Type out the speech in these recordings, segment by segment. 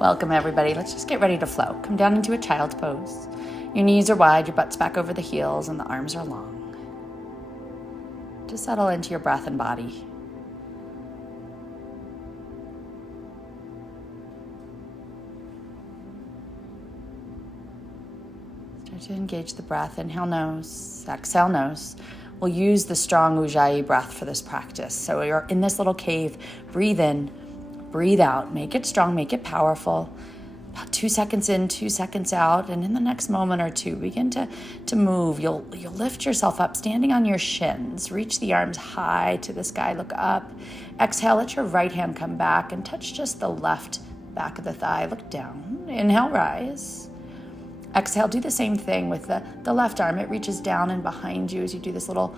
Welcome everybody. Let's just get ready to flow. Come down into a child's pose. Your knees are wide, your butt's back over the heels, and the arms are long. Just settle into your breath and body. Start to engage the breath. Inhale nose, exhale nose. We'll use the strong Ujjayi breath for this practice. So you're in this little cave. Breathe in, breathe out. Make it strong, make it powerful. About 2 seconds in, 2 seconds out. And in the next moment or two, begin to move. You'll lift yourself up, standing on your shins. Reach the arms high to the sky. Look up. Exhale, let your right hand come back and touch just the left back of the thigh. Look down. Inhale, rise. Exhale, do the same thing with the left arm. It reaches down and behind you as you do this little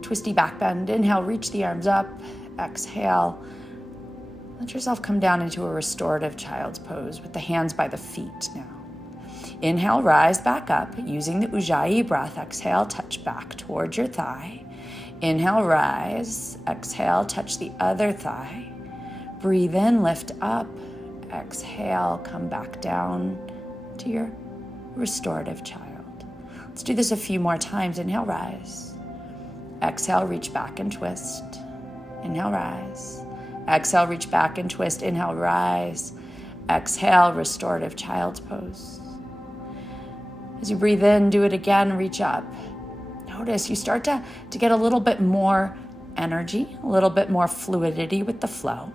twisty back bend. Inhale, reach the arms up. Exhale, let yourself come down into a restorative child's pose with the hands by the feet now. Inhale, rise back up using the Ujjayi breath. Exhale, touch back towards your thigh. Inhale, rise. Exhale, touch the other thigh. Breathe in, lift up. Exhale, come back down to your restorative child. Let's do this a few more times. Inhale, rise. Exhale, reach back and twist. Inhale, rise. Exhale, reach back and twist. Inhale, rise. Exhale, restorative child's pose. As you breathe in, do it again, reach up. Notice you start to get a little bit more energy, a little bit more fluidity with the flow.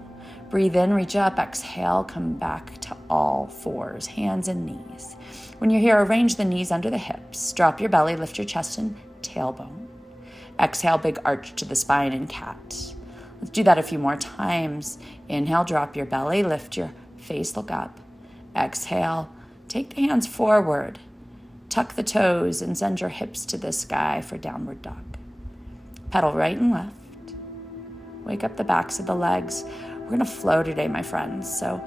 Breathe in, reach up. Exhale, come back to all fours, hands and knees. When you're here, arrange the knees under the hips. Drop your belly, lift your chest and tailbone. Exhale, big arch to the spine and cat. Let's do that a few more times. Inhale, drop your belly, lift your face, look up. Exhale, take the hands forward. Tuck the toes and send your hips to the sky for downward dog. Pedal right and left. Wake up the backs of the legs. We're gonna flow today, my friends. So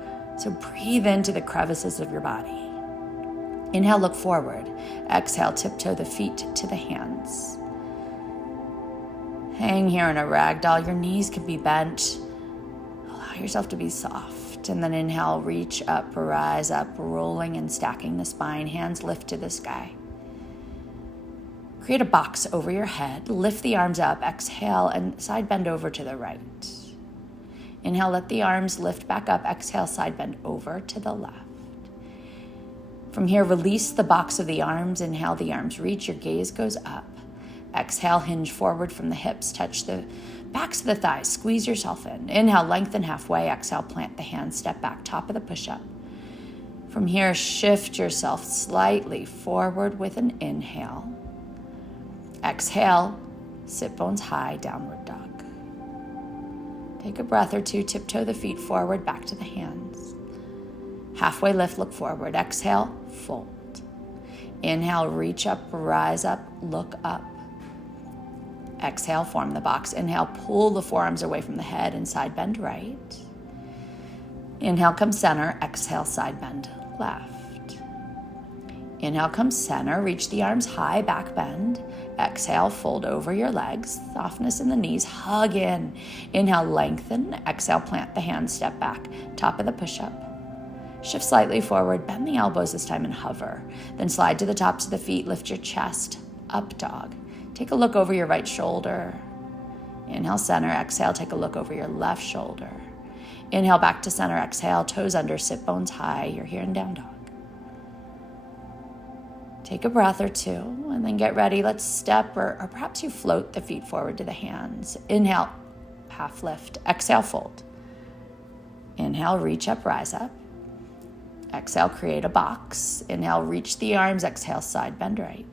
breathe into the crevices of your body. Inhale, look forward. Exhale, tiptoe the feet to the hands. Hang here in a ragdoll. Your knees can be bent. Allow yourself to be soft. And then inhale, reach up, rise up, rolling and stacking the spine. Hands lift to the sky. Create a box over your head. Lift the arms up. Exhale and side bend over to the right. Inhale, let the arms lift back up. Exhale, side bend over to the left. From here, release the box of the arms. Inhale, the arms reach. Your gaze goes up. Exhale, hinge forward from the hips. Touch the backs of the thighs. Squeeze yourself in. Inhale, lengthen halfway. Exhale, plant the hands. Step back, top of the push-up. From here, shift yourself slightly forward with an inhale. Exhale, sit bones high, downward dog. Take a breath or two. Tiptoe the feet forward, back to the hands. Halfway lift, look forward. Exhale, fold. Inhale, reach up, rise up, look up. Exhale, form the box. Inhale, pull the forearms away from the head and side bend right. Inhale, come center. Exhale, side bend left. Inhale, come center. Reach the arms high, back bend. Exhale, fold over your legs. Softness in the knees, hug in. Inhale, lengthen. Exhale, plant the hands, step back. Top of the push-up. Shift slightly forward, bend the elbows this time and hover. Then slide to the tops of the feet, lift your chest, up dog. Take a look over your right shoulder. Inhale, center. Exhale, take a look over your left shoulder. Inhale, back to center. Exhale, toes under, sit bones high. You're here in down dog. Take a breath or two and then get ready. Let's step or perhaps you float the feet forward to the hands. Inhale, half lift. Exhale, fold. Inhale, reach up, rise up. Exhale, create a box. Inhale, reach the arms. Exhale, side bend right.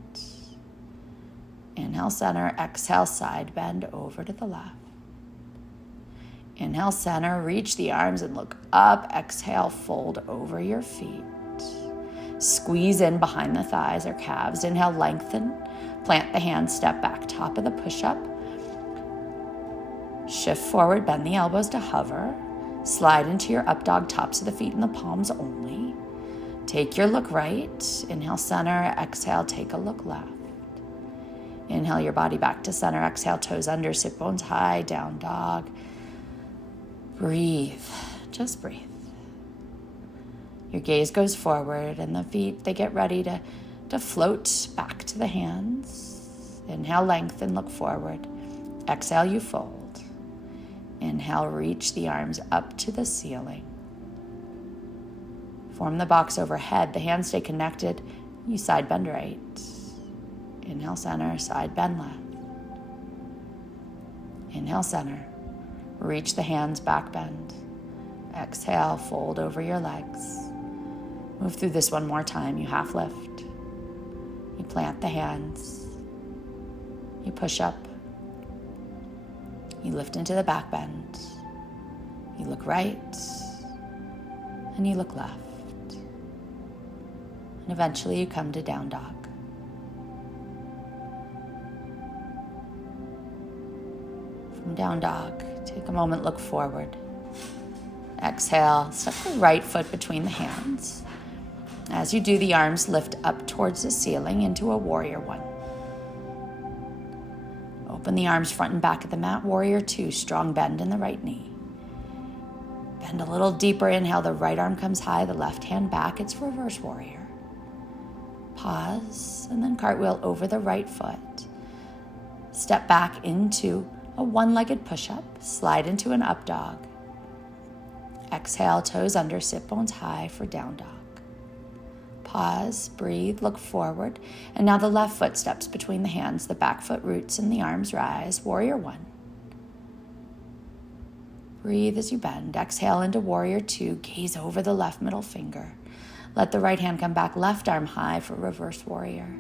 Inhale, center. Exhale, side bend over to the left. Inhale, center. Reach the arms and look up. Exhale, fold over your feet. Squeeze in behind the thighs or calves. Inhale, lengthen. Plant the hands, step back. Top of the push-up. Shift forward, bend the elbows to hover. Slide into your up dog, tops of the feet and the palms only. Take your look right. Inhale, center. Exhale, take a look left. Inhale your body back to center. Exhale, toes under, sit bones high, down dog. Breathe. Just breathe. Your gaze goes forward and the feet, they get ready to float back to the hands. Inhale, lengthen, look forward. Exhale, you fold. Inhale, reach the arms up to the ceiling. Form the box overhead. The hands stay connected. You side bend right. Inhale, center, side bend left. Inhale, center. Reach the hands, back bend. Exhale, fold over your legs. Move through this one more time. You half lift. You plant the hands. You push up. You lift into the back bend. You look right. And you look left. And eventually you come to down dog. From down dog, take a moment, look forward. Exhale, step the right foot between the hands. As you do, the arms lift up towards the ceiling into a warrior one. Open the arms front and back at the mat, warrior two, strong bend in the right knee. Bend a little deeper, inhale, the right arm comes high, the left hand back, it's reverse warrior. Pause, and then cartwheel over the right foot. Step back into a one-legged push-up, slide into an up dog. Exhale, toes under, sit bones high for down dog. Pause, breathe, look forward, and now the left foot steps between the hands, the back foot roots and the arms rise, warrior one. Breathe as you bend. Exhale into warrior two, gaze over the left middle finger. Let the right hand come back, left arm high for reverse warrior.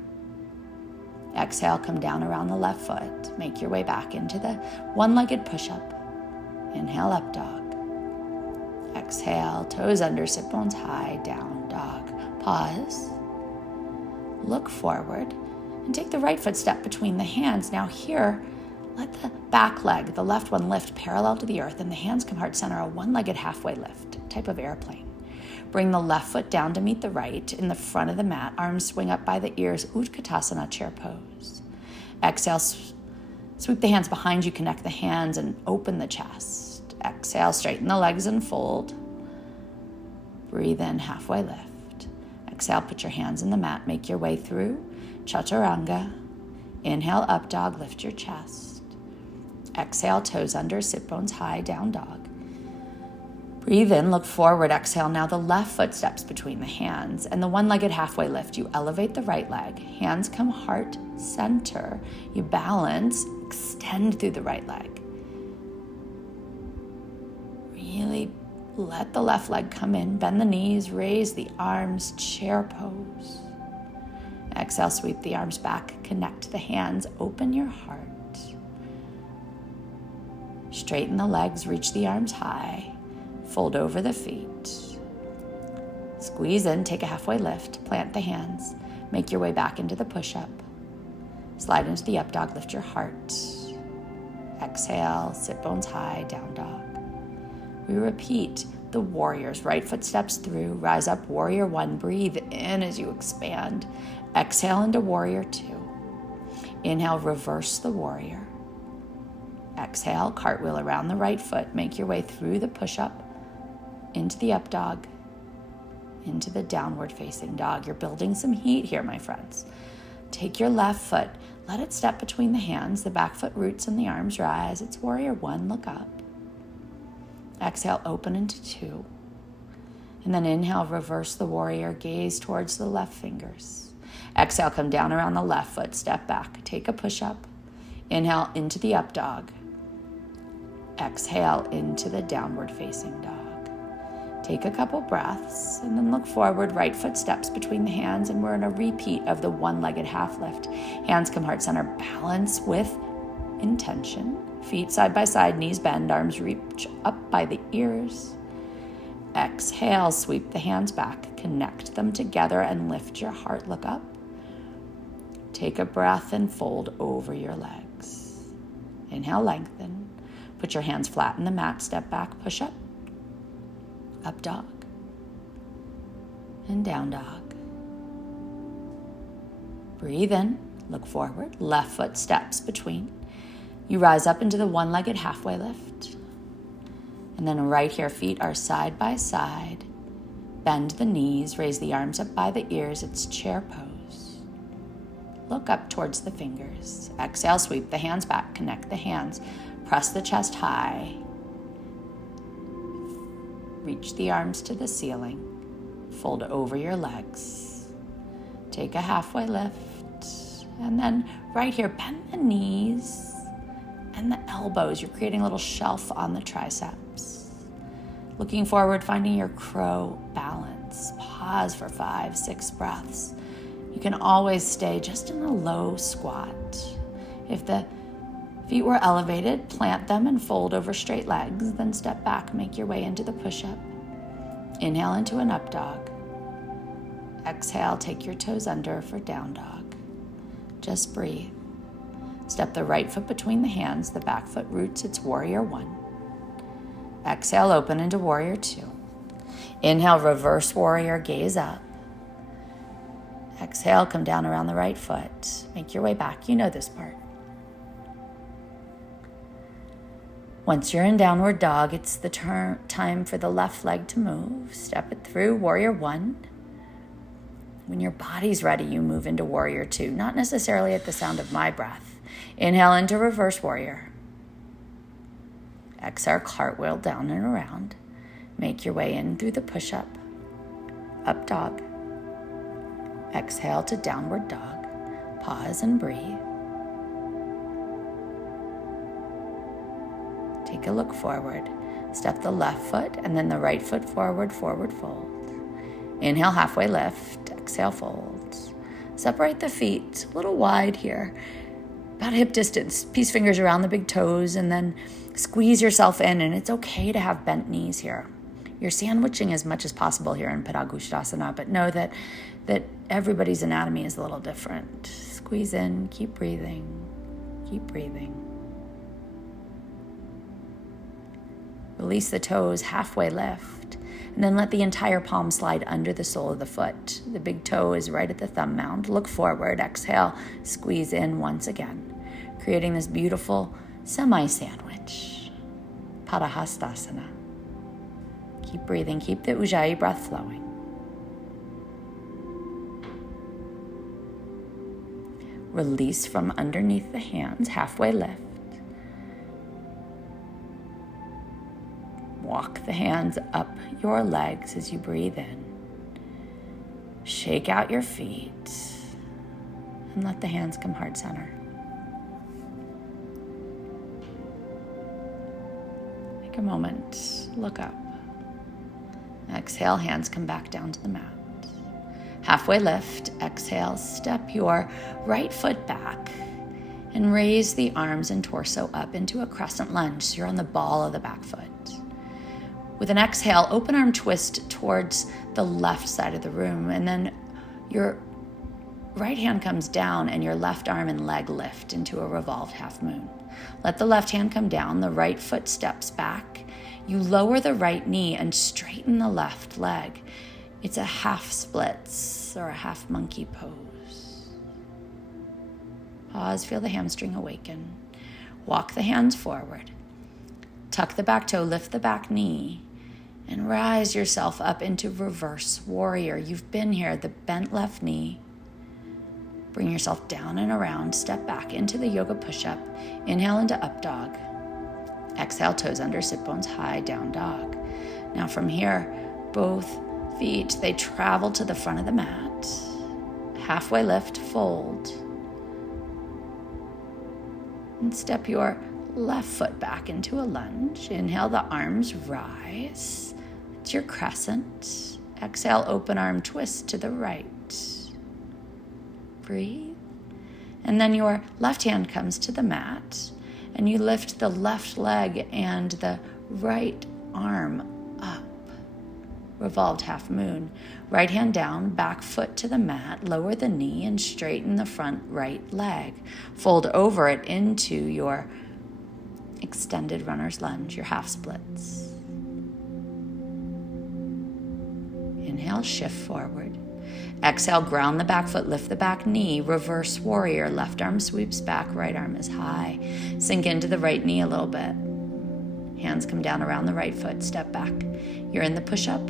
Exhale, come down around the left foot. Make your way back into the one-legged push-up. Inhale, up dog. Exhale, toes under, sit bones high, down dog. Pause. Look forward and take the right foot step between the hands. Now here, let the back leg, the left one, lift parallel to the earth and the hands come heart center, a one-legged halfway lift, type of airplane. Bring the left foot down to meet the right in the front of the mat. Arms swing up by the ears, Utkatasana, chair pose. Exhale, sweep the hands behind you, connect the hands and open the chest. Exhale, straighten the legs and fold. Breathe in, halfway lift. Exhale, put your hands in the mat, make your way through Chaturanga. Inhale, up dog, lift your chest. Exhale, toes under, sit bones high, down dog. Breathe in, look forward, exhale. Now the left foot steps between the hands and the one-legged halfway lift. You elevate the right leg, hands come heart center. You balance, extend through the right leg. Really let the left leg come in, bend the knees, raise the arms, chair pose. Exhale, sweep the arms back, connect the hands, open your heart. Straighten the legs, reach the arms high. Fold over the feet. Squeeze in, take a halfway lift, plant the hands, make your way back into the push-up. Slide into the up dog, lift your heart. Exhale, sit bones high, down dog. We repeat the warriors. Right foot steps through, rise up, warrior one. Breathe in as you expand. Exhale into warrior two. Inhale, reverse the warrior. Exhale, cartwheel around the right foot. Make your way through the push-up, into the up dog, into the downward facing dog. You're building some heat here, my friends. Take your left foot, let it step between the hands, the back foot roots and the arms rise. It's warrior one, look up. Exhale, open into two. And then inhale, reverse the warrior, gaze towards the left fingers. Exhale, come down around the left foot, step back, take a push-up. Inhale into the up dog. Exhale into the downward facing dog. Take a couple breaths and then look forward. Right foot steps between the hands and we're in a repeat of the one-legged half lift. Hands come heart center, balance with intention. Feet side by side, knees bend, arms reach up by the ears. Exhale, sweep the hands back, connect them together and lift your heart, look up. Take a breath and fold over your legs. Inhale, lengthen. Put your hands flat in the mat, step back, push up. Up dog. And down dog. Breathe in, look forward. Left foot steps between. You rise up into the one-legged halfway lift. And then right here, feet are side by side. Bend the knees, raise the arms up by the ears. It's chair pose. Look up towards the fingers. Exhale, sweep the hands back, connect the hands. Press the chest high. Reach the arms to the ceiling. Fold over your legs. Take a halfway lift. And then right here, bend the knees and the elbows. You're creating a little shelf on the triceps. Looking forward, finding your crow balance. Pause for 5-6 breaths. You can always stay just in a low squat. If the feet were elevated, plant them and fold over straight legs. Then step back, make your way into the push-up. Inhale into an up dog. Exhale, take your toes under for down dog. Just breathe. Step the right foot between the hands. The back foot roots. It's warrior 1. Exhale, open into warrior 2. Inhale, reverse warrior, gaze up. Exhale, come down around the right foot. Make your way back. You know this part. Once you're in downward dog, it's the time for the left leg to move. Step it through, warrior 1. When your body's ready, you move into warrior 2, not necessarily at the sound of my breath. Inhale into reverse warrior. Exhale, cartwheel down and around. Make your way in through the push-up. Up dog. Exhale to downward dog. Pause and breathe. Take a look forward. Step the left foot and then the right foot forward, forward fold. Inhale, halfway lift. Exhale, fold. Separate the feet a little wide here, about hip distance. Peace fingers around the big toes, and then squeeze yourself in. And it's okay to have bent knees here. You're sandwiching as much as possible here in Padangusthasana, but know that everybody's anatomy is a little different. Squeeze in, keep breathing, keep breathing. Release the toes, halfway lift, and then let the entire palm slide under the sole of the foot. The big toe is right at the thumb mound. Look forward, exhale, squeeze in once again, creating this beautiful semi-sandwich. Padahastasana. Keep breathing, keep the Ujjayi breath flowing. Release from underneath the hands, halfway lift. Walk the hands up your legs as you breathe in. Shake out your feet and let the hands come heart center. Take a moment, look up. Exhale, hands come back down to the mat. Halfway lift, exhale, step your right foot back and raise the arms and torso up into a crescent lunge. So you're on the ball of the back foot. With an exhale, open arm twist towards the left side of the room, and then your right hand comes down and your left arm and leg lift into a revolved half moon. Let the left hand come down, the right foot steps back. You lower the right knee and straighten the left leg. It's a half splits or a half monkey pose. Pause, feel the hamstring awaken. Walk the hands forward. Tuck the back toe, lift the back knee, and rise yourself up into reverse warrior. You've been here, the bent left knee. Bring yourself down and around, step back into the yoga push-up. Inhale into up dog. Exhale, toes under, sit bones high, down dog. Now from here, both feet, they travel to the front of the mat. Halfway lift, fold. And step your left foot back into a lunge. Inhale, the arms rise. It's your crescent. Exhale, open arm twist to the right. Breathe. And then your left hand comes to the mat, and you lift the left leg and the right arm up. Revolved half moon. Right hand down, back foot to the mat, lower the knee and straighten the front right leg. Fold over it into your extended runner's lunge, your half splits. Inhale, shift forward. Exhale, ground the back foot, lift the back knee, reverse warrior. Left arm sweeps back, right arm is high. Sink into the right knee a little bit. Hands come down around the right foot, step back. You're in the push-up.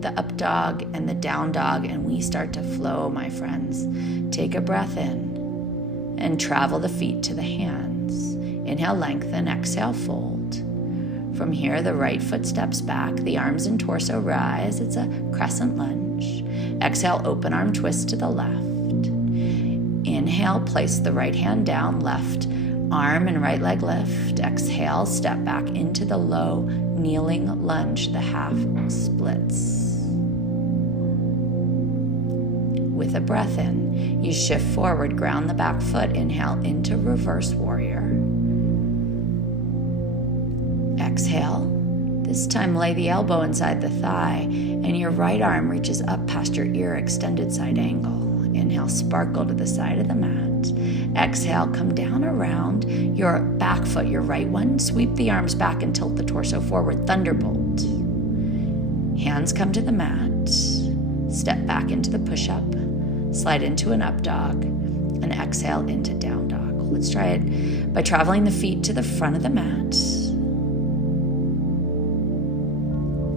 the up dog and the down dog, and we start to flow, my friends. Take a breath in and travel the feet to the hands. Inhale, lengthen, exhale, fold. From here, the right foot steps back, the arms and torso rise. It's a crescent lunge. Exhale, open arm twist to the left. Inhale, place the right hand down, left arm and right leg lift. Exhale, step back into the low kneeling lunge, the half splits. With a breath in, you shift forward, ground the back foot. Inhale into reverse warrior. Exhale. This time, lay the elbow inside the thigh, and your right arm reaches up past your ear, extended side angle. Inhale, sparkle to the side of the mat. Exhale, come down around your back foot, your right one. Sweep the arms back and tilt the torso forward, thunderbolt. Hands come to the mat. Step back into the push-up. Slide into an up dog, and exhale into down dog. Let's try it by traveling the feet to the front of the mat.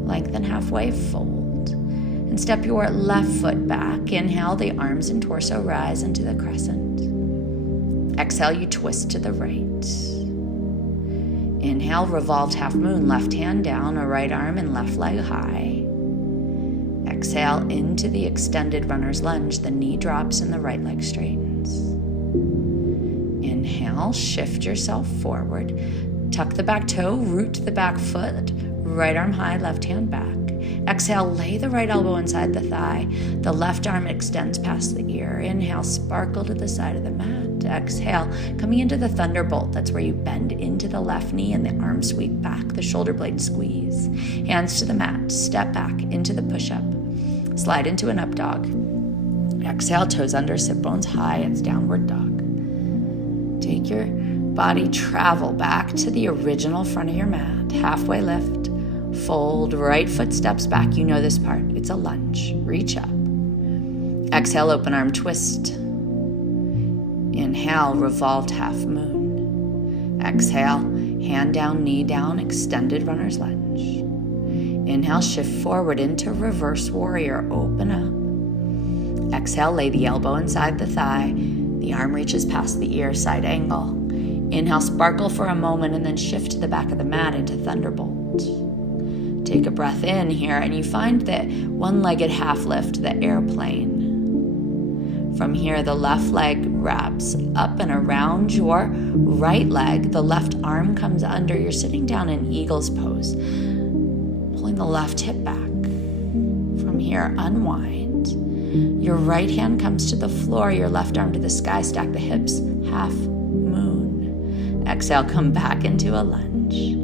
Lengthen halfway, fold, and step your left foot back. Inhale, the arms and torso rise into the crescent. Exhale, you twist to the right. Inhale, revolved half moon, left hand down, a right arm and left leg high. Exhale into the extended runner's lunge, the knee drops and the right leg straightens. Inhale, shift yourself forward, tuck the back toe, root the back foot, right arm high, left hand back. Exhale, lay the right elbow inside the thigh. The left arm extends past the ear. Inhale, sparkle to the side of the mat. Exhale, coming into the thunderbolt. That's where you bend into the left knee and the arms sweep back, the shoulder blade squeeze. Hands to the mat, step back into the push-up. Slide into an up dog. Exhale, toes under, sit bones high. It's downward dog. Take your body, travel back to the original front of your mat. Halfway lift. Fold, right foot steps back. You know this part. It's a lunge. Reach up. Exhale, open arm twist. Inhale, revolved half moon. Exhale, hand down, knee down, extended runner's lunge. Inhale, shift forward into reverse warrior. Open up. Exhale, lay the elbow inside the thigh. The arm reaches past the ear, side angle. Inhale, sparkle for a moment, and then shift to the back of the mat into thunderbolt. Take a breath in here, and you find that one-legged half lift, the airplane. From here, the left leg wraps up and around your right leg. The left arm comes under. You're sitting down in eagle's pose, pulling the left hip back. From here, unwind. Your right hand comes to the floor, your left arm to the sky. Stack the hips, half moon. Exhale, come back into a lunge.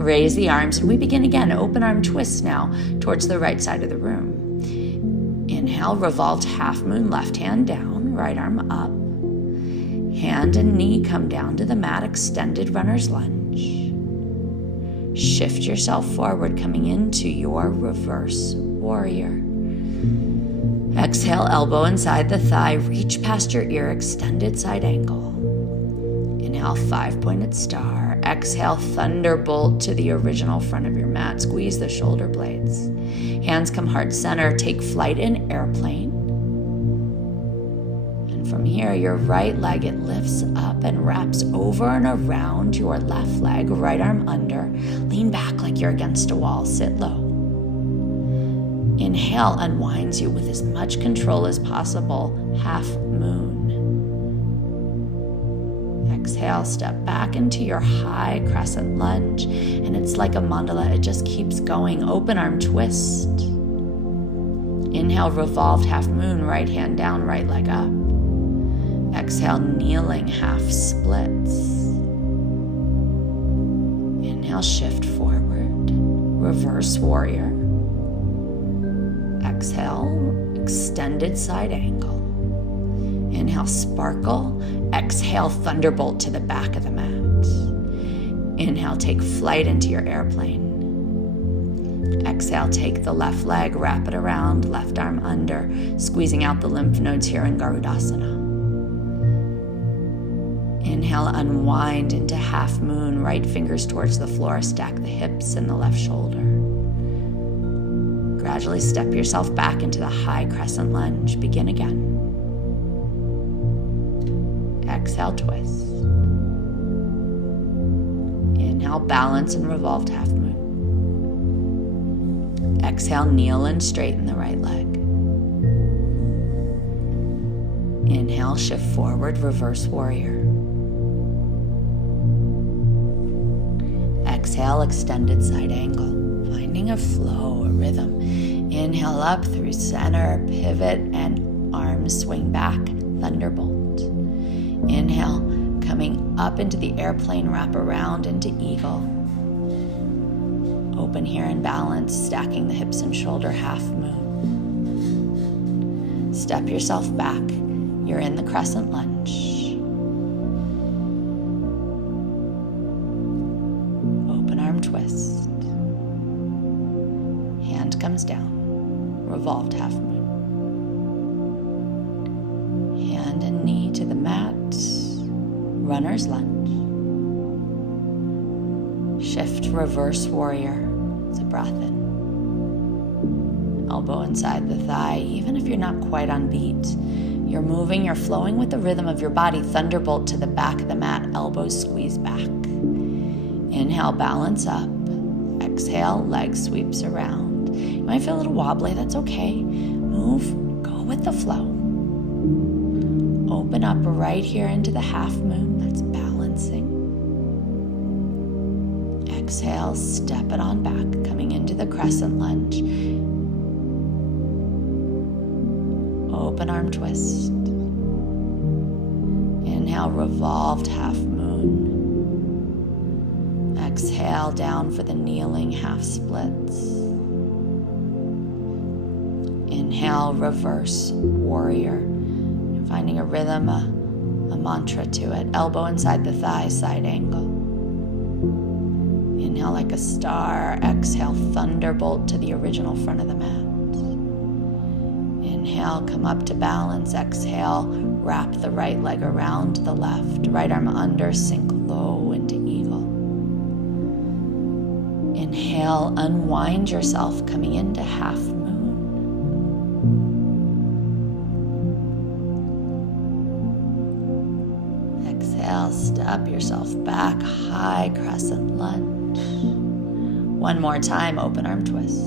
Raise the arms, and we begin again. Open arm twist now towards the right side of the room. Inhale, revolved half moon, left hand down, right arm up. Hand and knee come down to the mat, extended runner's lunge. Shift yourself forward, coming into your reverse warrior. Exhale, elbow inside the thigh, reach past your ear, extended side angle. Inhale, 5-pointed star. Exhale, thunderbolt to the original front of your mat. Squeeze the shoulder blades. Hands come heart center. Take flight in airplane. And from here, your right leg, it lifts up and wraps over and around your left leg. Right arm under. Lean back like you're against a wall. Sit low. Inhale, unwinds you with as much control as possible. Half moon. Exhale, step back into your high crescent lunge, and it's like a mandala. It just keeps going. Open arm twist. Inhale, revolved half moon, right hand down, right leg up. Exhale, kneeling half splits. Inhale, shift forward, reverse warrior. Exhale, extended side angle. Inhale, sparkle. Exhale, thunderbolt to the back of the mat. Inhale, take flight into your airplane. Exhale, take the left leg, wrap it around, left arm under, squeezing out the lymph nodes here in Garudasana. Inhale, unwind into half moon, right fingers towards the floor, stack the hips and the left shoulder. Gradually step yourself back into the high crescent lunge. Begin again. Exhale, twist. Inhale, balance and revolved half moon. Exhale, kneel and straighten the right leg. Inhale, shift forward, reverse warrior. Exhale, extended side angle. Finding a flow, a rhythm. Inhale up through center, pivot, and arms swing back, thunderbolt. Inhale, coming up into the airplane, wrap around into eagle. Open here in balance, stacking the hips and shoulder, half moon. Step yourself back. You're in the crescent lunge. Open arm twist. Hand comes down. Revolved half moon. Hand and knee to the mat. Runner's lunge. Shift reverse warrior. It's a breath in. Elbow inside the thigh. Even if you're not quite on beat, you're moving, you're flowing with the rhythm of your body. Thunderbolt to the back of the mat. Elbows squeeze back. Inhale, balance up. Exhale, leg sweeps around. You might feel a little wobbly. That's okay. Move. Go with the flow. Open up right here into the half moon. That's balancing. Exhale, step it on back, coming into the crescent lunge. Open arm twist. Inhale, revolved half moon. Exhale, down for the kneeling half splits. Inhale, reverse warrior. Finding a rhythm, a mantra to it. Elbow inside the thigh, side angle. Inhale like a star. Exhale, thunderbolt to the original front of the mat. Inhale, come up to balance. Exhale, wrap the right leg around the left. Right arm under, sink low into eagle. Inhale, unwind yourself, coming into half moon. Exhale, step yourself back, high crescent lunge. One more time, open arm twist.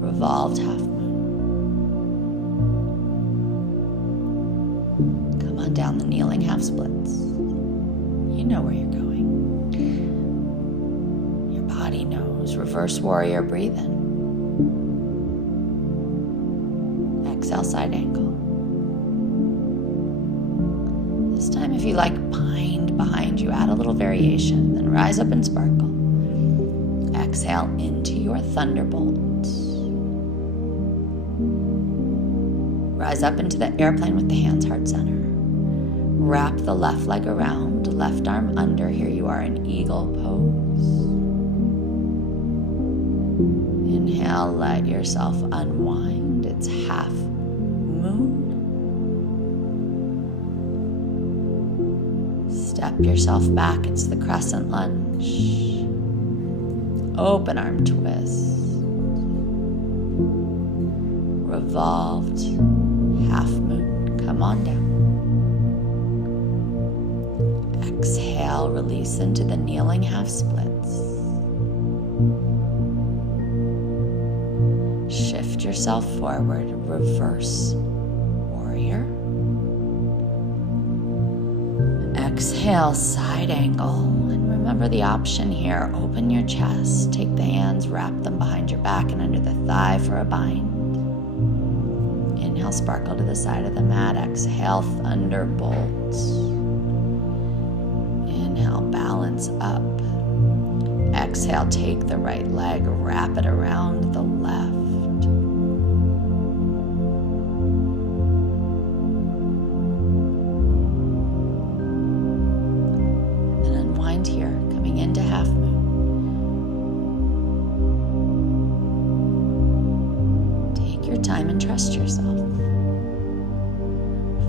Revolved half moon. Come on down the kneeling half splits. You know where you're going. Your body knows. Reverse warrior, breathe in. Exhale, side angle. This time, if you like, bind behind you, add a little variation, then rise up and sparkle. Exhale into your thunderbolt. Rise up into the airplane with the hands heart center. Wrap the left leg around, left arm under. Here you are in eagle pose. Inhale, let yourself unwind. It's half moon. Step yourself back. It's the crescent lunge. Open arm twist. Revolved half moon. Come on down. Exhale, release into the kneeling half splits. Shift yourself forward, reverse warrior. Exhale, side angle. And remember the option here, open your chest, take the hands, wrap them behind your back and under the thigh for a bind. Inhale, sparkle to the side of the mat. Exhale, thunderbolt. Inhale, balance up. Exhale, take the right leg, wrap it around the left. And unwind here, coming into half moon. Take your time and trust yourself.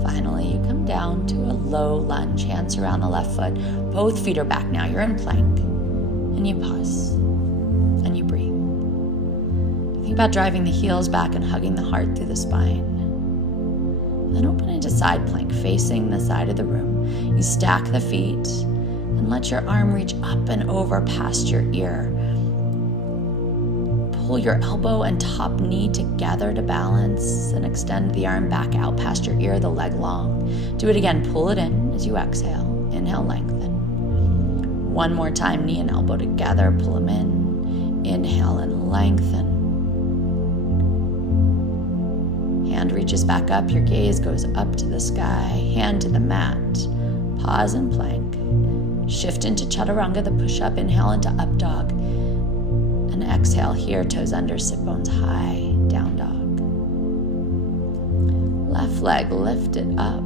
Finally, you come down to a low lunge, hands around the left foot. Both feet are back now. You're in plank. And you pause. And you breathe. Think about driving the heels back and hugging the heart through the spine. Then open into side plank, facing the side of the room. You stack the feet and let your arm reach up and over past your ear. Pull your elbow and top knee together to balance and extend the arm back out past your ear, the leg long. Do it again. Pull it in as you exhale. Inhale, lengthen. One more time, knee and elbow together. Pull them in. Inhale and lengthen. Hand reaches back up. Your gaze goes up to the sky. Hand to the mat. Pause and plank. Shift into chaturanga, the push-up. Inhale into up dog. And exhale here, toes under, sit bones high, down dog. Left leg, lift it up.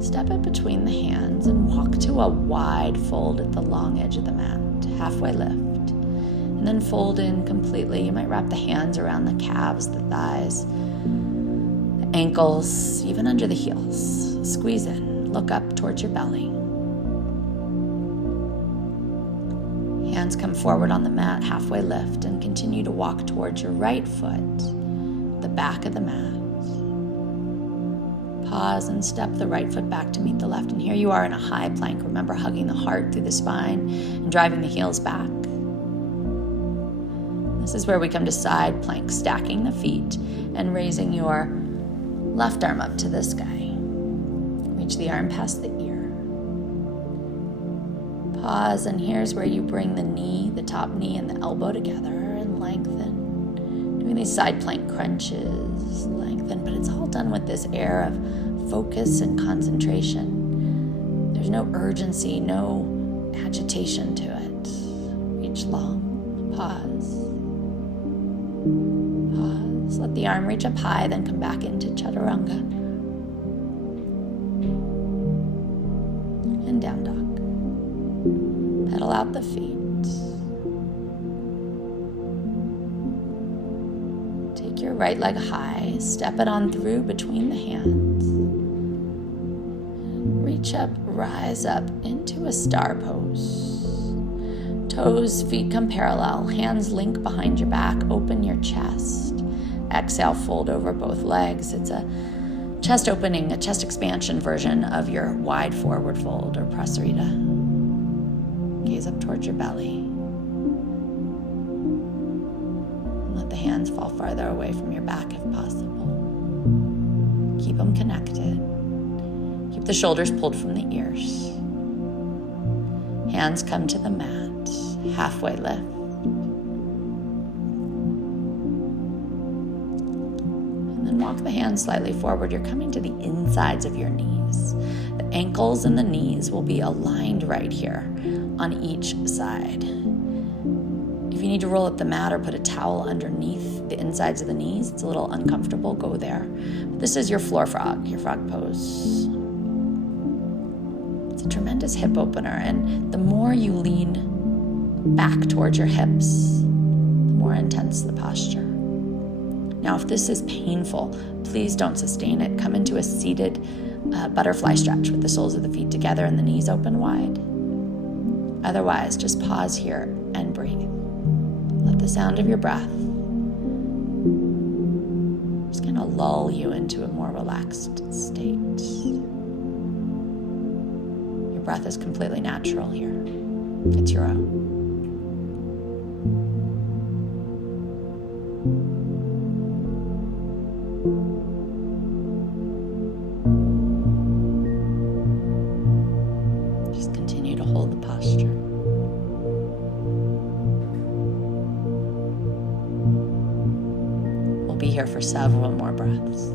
Step it between the hands and walk to a wide fold at the long edge of the mat. Halfway lift. And then fold in completely. You might wrap the hands around the calves, the thighs, the ankles, even under the heels. Squeeze in. Look up towards your belly. Hands come forward on the mat, halfway lift, and continue to walk towards your right foot, the back of the mat. Pause and step the right foot back to meet the left. And here you are in a high plank. Remember hugging the heart through the spine and driving the heels back. This is where we come to side plank, stacking the feet and raising your left arm up to the sky. Reach the arm past the ear. Pause, and here's where you bring the knee, the top knee and the elbow together and lengthen. Doing these side plank crunches, lengthen, but it's all done with this air of focus and concentration. There's no urgency, no agitation to it. Reach long, pause. Pause, let the arm reach up high, then come back into chaturanga. And down dog. Pedal out the feet. Take your right leg high, step it on through between the hands. Reach up, rise up into a star pose. Toes, feet come parallel, hands link behind your back, open your chest. Exhale, fold over both legs. It's a chest opening, a chest expansion version of your wide forward fold or prasarita. Gaze up towards your belly. And let the hands fall farther away from your back if possible. Keep them connected. Keep the shoulders pulled from the ears. Hands come to the mat. Halfway lift. And then walk the hands slightly forward. You're coming to the insides of your knees. The ankles and the knees will be aligned right here on each side. If you need to roll up the mat or put a towel underneath the insides of the knees, it's a little uncomfortable, go there. But this is your floor frog, your frog pose. It's a tremendous hip opener, and the more you lean back towards your hips, the more intense the posture. Now, if this is painful, please don't sustain it. Come into a seated butterfly stretch with the soles of the feet together and the knees open wide. Otherwise, just pause here and breathe. Let the sound of your breath just kind of lull you into a more relaxed state. Your breath is completely natural here. It's your own. Here for several more breaths.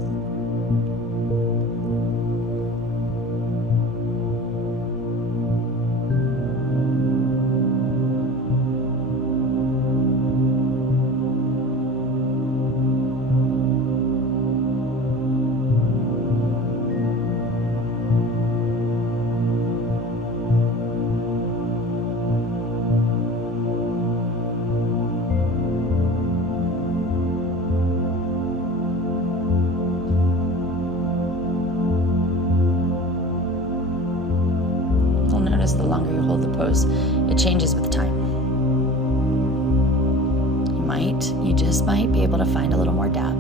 The longer you hold the pose, it changes with time. You you just might be able to find a little more depth.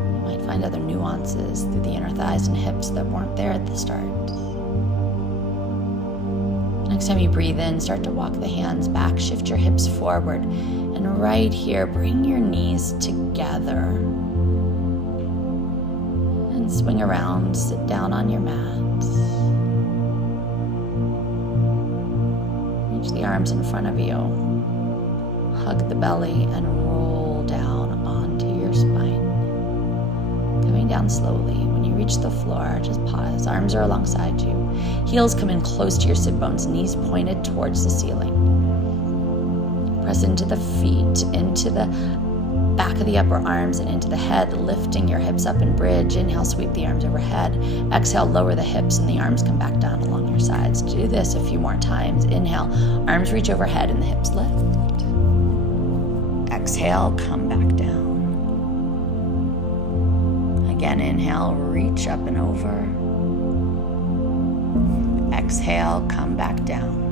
You might find other nuances through the inner thighs and hips that weren't there at the start. Next time you breathe in, start to walk the hands back, shift your hips forward, and right here, bring your knees together. And swing around, sit down on your mat. Reach the arms in front of you. Hug the belly and roll down onto your spine. Coming down slowly. When you reach the floor, just pause. Arms are alongside you. Heels come in close to your sit bones, knees pointed towards the ceiling. Press into the feet, into the back of the upper arms and into the head, lifting your hips up in bridge. Inhale, sweep the arms overhead. Exhale, lower the hips and the arms come back down along your sides. Do this a few more times. Inhale, arms reach overhead and the hips lift. Exhale, come back down. Again, inhale, reach up and over. Exhale, come back down.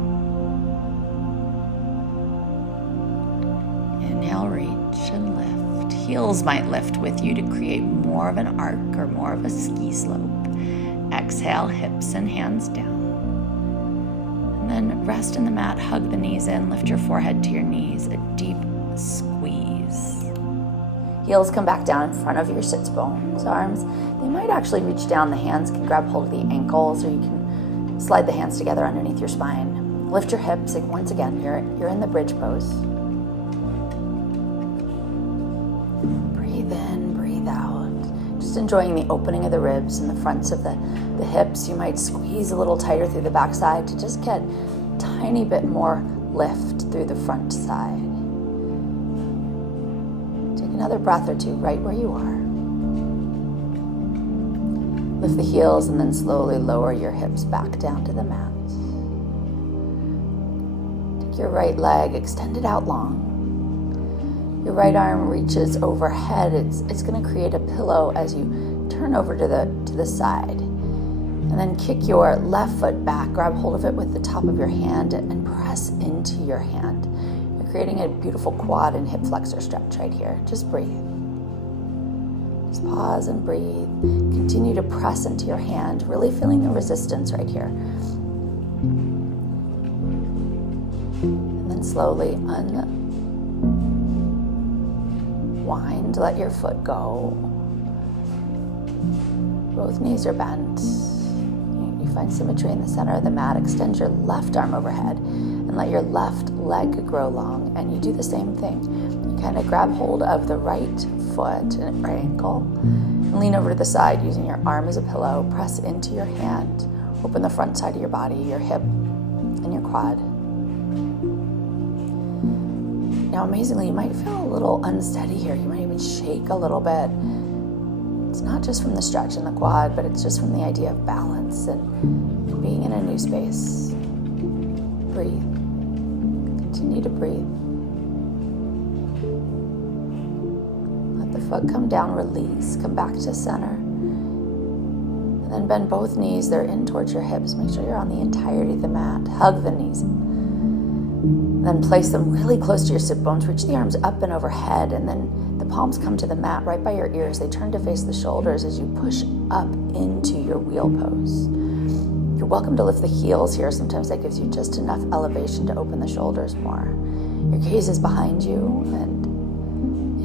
Inhale, reach and lift. Heels might lift with you to create more of an arc or more of a ski slope. Exhale, hips and hands down. And then rest in the mat, hug the knees in, lift your forehead to your knees, a deep squeeze. Heels come back down in front of your sits bones. Arms, they might actually reach down. The hands can grab hold of the ankles, or you can slide the hands together underneath your spine. Lift your hips. Once again, you're in the bridge pose. Breathe in, breathe out. Just enjoying the opening of the ribs and the fronts of the hips. You might squeeze a little tighter through the backside to just get a tiny bit more lift through the front side. Take another breath or two right where you are. Lift the heels and then slowly lower your hips back down to the mat. Take your right leg, extend it out long. Your right arm reaches overhead. It's going to create a pillow as you turn over to the side. And then kick your left foot back, grab hold of it with the top of your hand and press into your hand. You're creating a beautiful quad and hip flexor stretch right here. Just breathe. Just pause and breathe. Continue to press into your hand, really feeling the resistance right here. And then slowly unwind, let your foot go. Both knees are bent. You find symmetry in the center of the mat. Extend your left arm overhead and let your left leg grow long. And you do the same thing. You kind of grab hold of the right foot and right ankle and lean over to the side using your arm as a pillow. Press into your hand. Open the front side of your body, your hip and your quad. Now, amazingly, you might feel a little unsteady here. You might even shake a little bit. It's not just from the stretch in the quad, but it's just from the idea of balance and being in a new space. Breathe. Continue to breathe. Let the foot come down, release, come back to center. And then bend both knees. They're in towards your hips. Make sure you're on the entirety of the mat. Hug the knees. Then place them really close to your sit bones. Reach the arms up and overhead, and then the palms come to the mat right by your ears. They turn to face the shoulders as you push up into your wheel pose. You're welcome to lift the heels here. Sometimes that gives you just enough elevation to open the shoulders more. Your gaze is behind you, and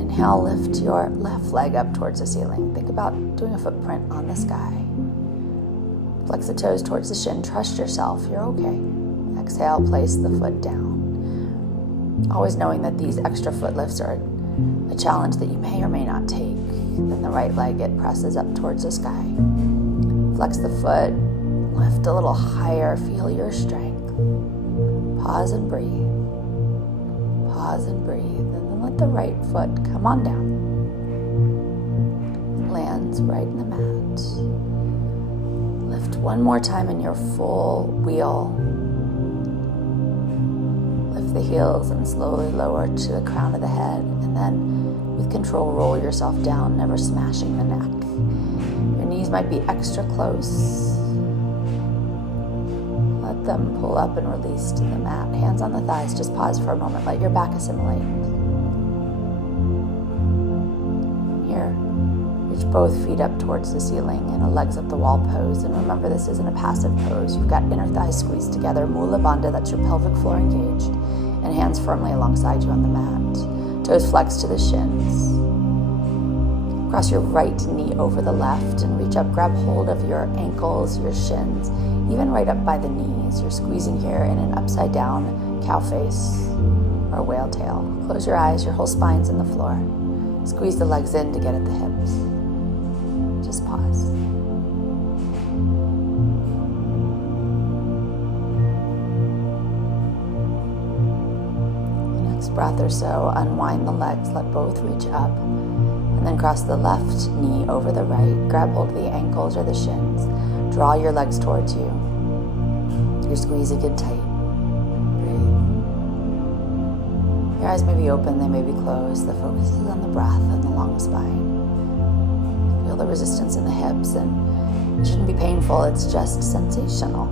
inhale, lift your left leg up towards the ceiling. Think about doing a footprint on the sky. Flex the toes towards the shin. Trust yourself. You're okay. Exhale, place the foot down. Always knowing that these extra foot lifts are a challenge that you may or may not take. Then the right leg, it presses up towards the sky. Flex the foot, lift a little higher, feel your strength. Pause and breathe. Pause and breathe. And then let the right foot come on down. It lands right in the mat. Lift one more time in your full wheel. Lift the heels and slowly lower to the crown of the head. And then with control, roll yourself down, never smashing the neck. Your knees might be extra close. Let them pull up and release to the mat. Hands on the thighs, just pause for a moment. Let your back assimilate. Here, reach both feet up towards the ceiling in a legs up the wall pose. And remember, this isn't a passive pose. You've got inner thighs squeezed together. Mula Bandha, that's your pelvic floor engaged. And hands firmly alongside you on the mat. Toes flex to the shins. Cross your right knee over the left and reach up. Grab hold of your ankles, your shins, even right up by the knees. You're squeezing here in an upside down cow face or whale tail. Close your eyes, your whole spine's in the floor. Squeeze the legs in to get at the hips. Just pause. The next breath or so, unwind the legs, let both reach up. And then cross the left knee over the right. Grab hold of the ankles or the shins. Draw your legs towards you. You're squeezing it tight. Breathe. Your eyes may be open, they may be closed. The focus is on the breath and the long spine. Feel the resistance in the hips, and it shouldn't be painful, it's just sensational.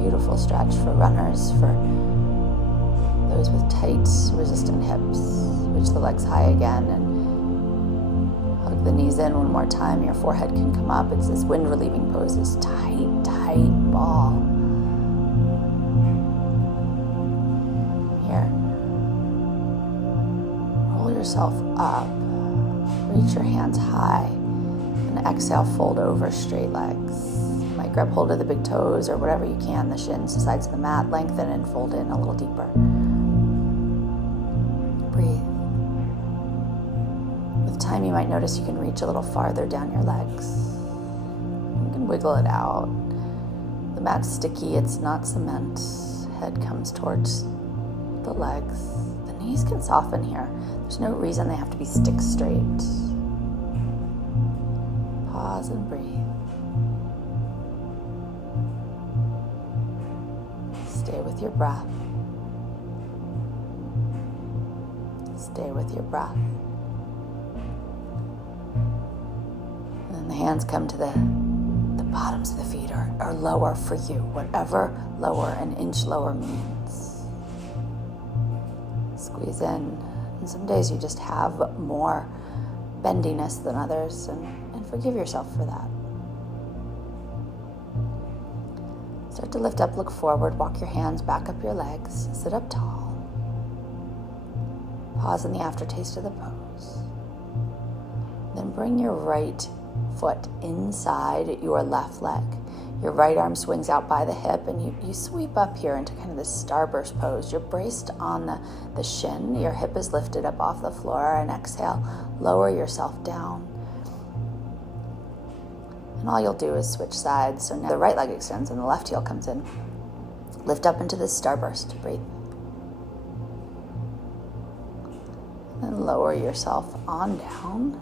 Beautiful stretch for runners, for those with tight, resistant hips. Reach the legs high again and hug the knees in one more time. Your forehead can come up. It's this wind relieving pose, this tight, tight ball. Here. Roll yourself up. Reach your hands high. And exhale, fold over straight legs. You might grab hold of the big toes or whatever you can, the shins, the sides of the mat. Lengthen and fold in a little deeper. Breathe. With time, you might notice you can reach a little farther down your legs. You can wiggle it out. The mat's sticky, it's not cement. Head comes towards the legs. The knees can soften here. There's no reason they have to be stick straight. Pause and breathe. Stay with your breath. Stay with your breath. And then the hands come to the bottoms of the feet or lower for you, whatever lower, an inch lower means. Squeeze in. And some days you just have more bendiness than others, and forgive yourself for that. Start to lift up, look forward, walk your hands back up your legs, sit up tall. Pause in the aftertaste of the pose. Then bring your right foot inside your left leg. Your right arm swings out by the hip, and you sweep up here into kind of this starburst pose. You're braced on the shin. Your hip is lifted up off the floor, and exhale, lower yourself down. And all you'll do is switch sides. So now the right leg extends and the left heel comes in. Lift up into this starburst. Breathe. And lower yourself on down.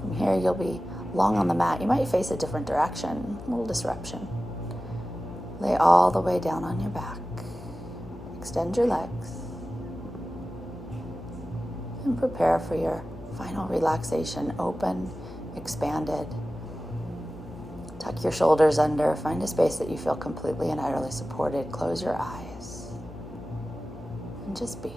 From here, you'll be long on the mat. You might face a different direction, a little disruption. Lay all the way down on your back. Extend your legs. And prepare for your final relaxation. Open, expanded. Tuck your shoulders under. Find a space that you feel completely and utterly supported. Close your eyes. And just be.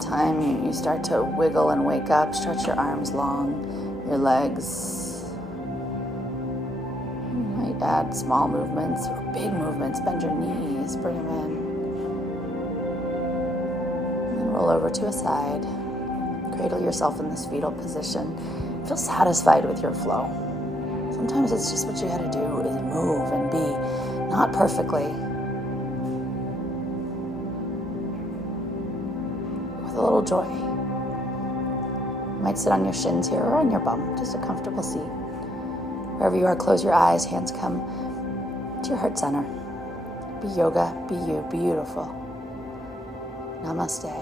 Time you start to wiggle and wake up, stretch your arms long, your legs. You might add small movements or big movements. Bend your knees, bring them in. And then roll over to a side. Cradle yourself in this fetal position. Feel satisfied with your flow. Sometimes it's just what you gotta do is move and be, not perfectly. A little joy. You might sit on your shins here or on your bum, just a comfortable seat. Wherever you are, close your eyes, hands come to your heart center. Be yoga, be you, beautiful. Namaste.